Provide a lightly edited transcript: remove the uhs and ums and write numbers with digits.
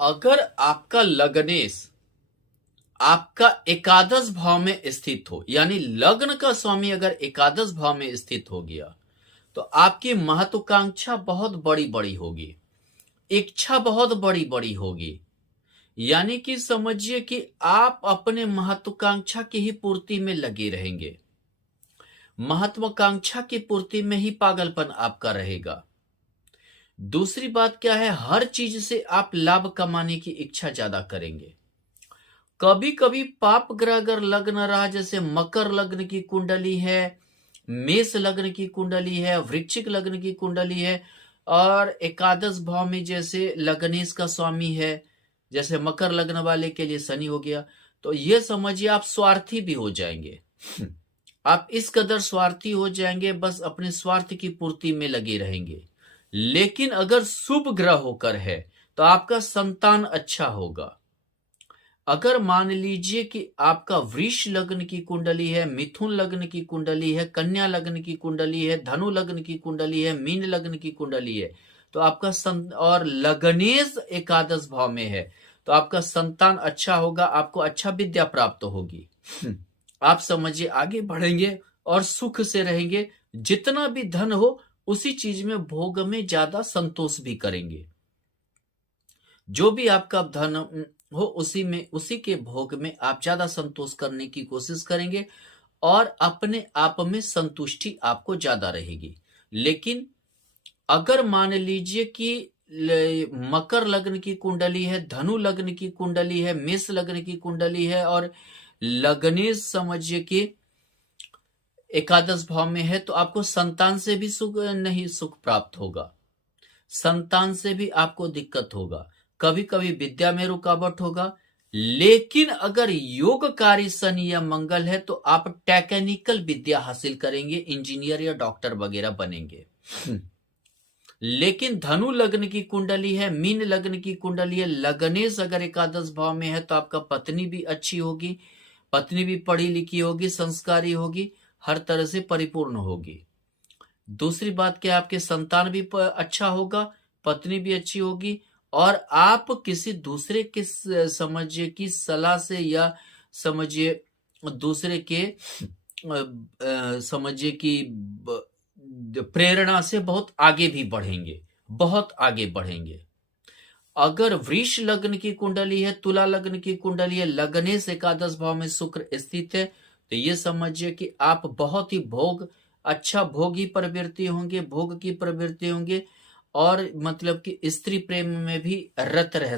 अगर आपका लग्नेश आपका एकादश भाव में स्थित हो, यानी लग्न का स्वामी अगर एकादश भाव में स्थित हो गया, तो आपकी महत्वाकांक्षा बहुत बड़ी बड़ी होगी, इच्छा बहुत बड़ी बड़ी होगी। यानी कि समझिए कि आप अपने महत्वाकांक्षा की ही पूर्ति में लगे रहेंगे। महत्वाकांक्षा की पूर्ति में ही पागलपन आपका रहेगा। दूसरी बात क्या है, हर चीज से आप लाभ कमाने की इच्छा ज्यादा करेंगे। कभी कभी पाप ग्रह अगर लग्न रहा, जैसे मकर लग्न की कुंडली है, मेष लग्न की कुंडली है, वृश्चिक लग्न की कुंडली है, और एकादश भाव में जैसे लग्नेश का स्वामी है, जैसे मकर लग्न वाले के लिए शनि हो गया, तो ये समझिए आप स्वार्थी भी हो जाएंगे। आप इस कदर स्वार्थी हो जाएंगे, बस अपने स्वार्थ की पूर्ति में लगे रहेंगे। लेकिन अगर शुभ ग्रह होकर है तो आपका संतान अच्छा होगा। अगर मान लीजिए कि आपका वृष लग्न की कुंडली है, मिथुन लग्न की कुंडली है, कन्या लग्न की कुंडली है, धनु लग्न की कुंडली है, मीन लग्न की कुंडली है, तो आपका और लग्नेश एकादश भाव में है, तो आपका संतान अच्छा होगा, आपको अच्छा विद्या प्राप्त होगी। आप समझिए आगे बढ़ेंगे और सुख से रहेंगे। जितना भी धन हो उसी चीज में भोग में ज्यादा संतोष भी करेंगे। जो भी आपका धन हो उसी के भोग में आप ज्यादा संतोष करने की कोशिश करेंगे और अपने आप में संतुष्टि आपको ज्यादा रहेगी। लेकिन अगर मान लीजिए कि मकर लग्न की कुंडली है, धनु लग्न की कुंडली है, मेष लग्न की कुंडली है और लग्नेश समझिए कि एकादश भाव में है, तो आपको संतान से भी सुख प्राप्त होगा, संतान से भी आपको दिक्कत होगा, कभी कभी विद्या में रुकावट होगा। लेकिन अगर योगकारी शनि या मंगल है तो आप टेक्निकल विद्या हासिल करेंगे, इंजीनियर या डॉक्टर वगैरह बनेंगे। लेकिन धनु लग्न की कुंडली है, मीन लग्न की कुंडली है, लग्नेश अगर एकादश भाव में है तो आपका पत्नी भी अच्छी होगी, पत्नी भी पढ़ी लिखी होगी, संस्कारी होगी, हर तरह से परिपूर्ण होगी। दूसरी बात क्या, आपके संतान भी अच्छा होगा, पत्नी भी अच्छी होगी, और आप किसी दूसरे के समझिए कि सलाह से या समझिए दूसरे के समझिए कि प्रेरणा से बहुत आगे भी बढ़ेंगे, बहुत आगे बढ़ेंगे। अगर वृष लग्न की कुंडली है, तुला लग्न की कुंडली है, लग्नेश एकादश भाव में शुक्र स्थित है, तो ये समझिए कि आप बहुत ही अच्छा भोगी प्रवृत्ति होंगे, भोग की प्रवृत्ति होंगे, और मतलब कि स्त्री प्रेम में भी रत रह